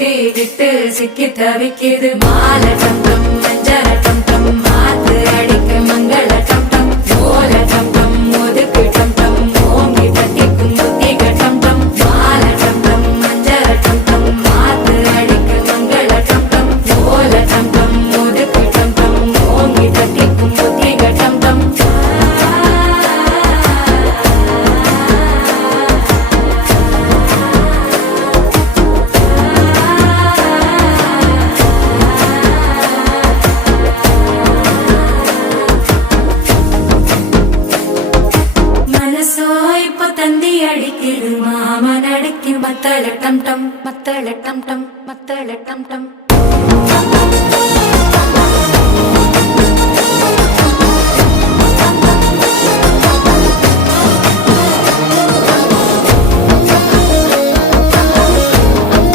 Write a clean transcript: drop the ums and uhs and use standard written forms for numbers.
முட்டி விட்டு சிக்கி தவிக்குது மாலை டம் டம் மஞ்சள டம் டம் மாத்து அடிக்க மங்கள டம் டம் ஓல டம் டம் ஒதுக்கு டம் டம் ஓங்கி தட்டிக்கும் புத்திக டம் டம் மாலை டம் டம் மஞ்சள டம் டம் மாத்து அடிக்க மங்கள டம் டம் ஓல டம் டம் ஒதுக்கு டம் டம் ஓங்கி தட்டிக்கும் புத்திக டம் டம் தந்தி அடிக்குது மாமன் அடிக்கு மத்தள டம் டம் மத்தள டம் டம் மத்தள டம் டம்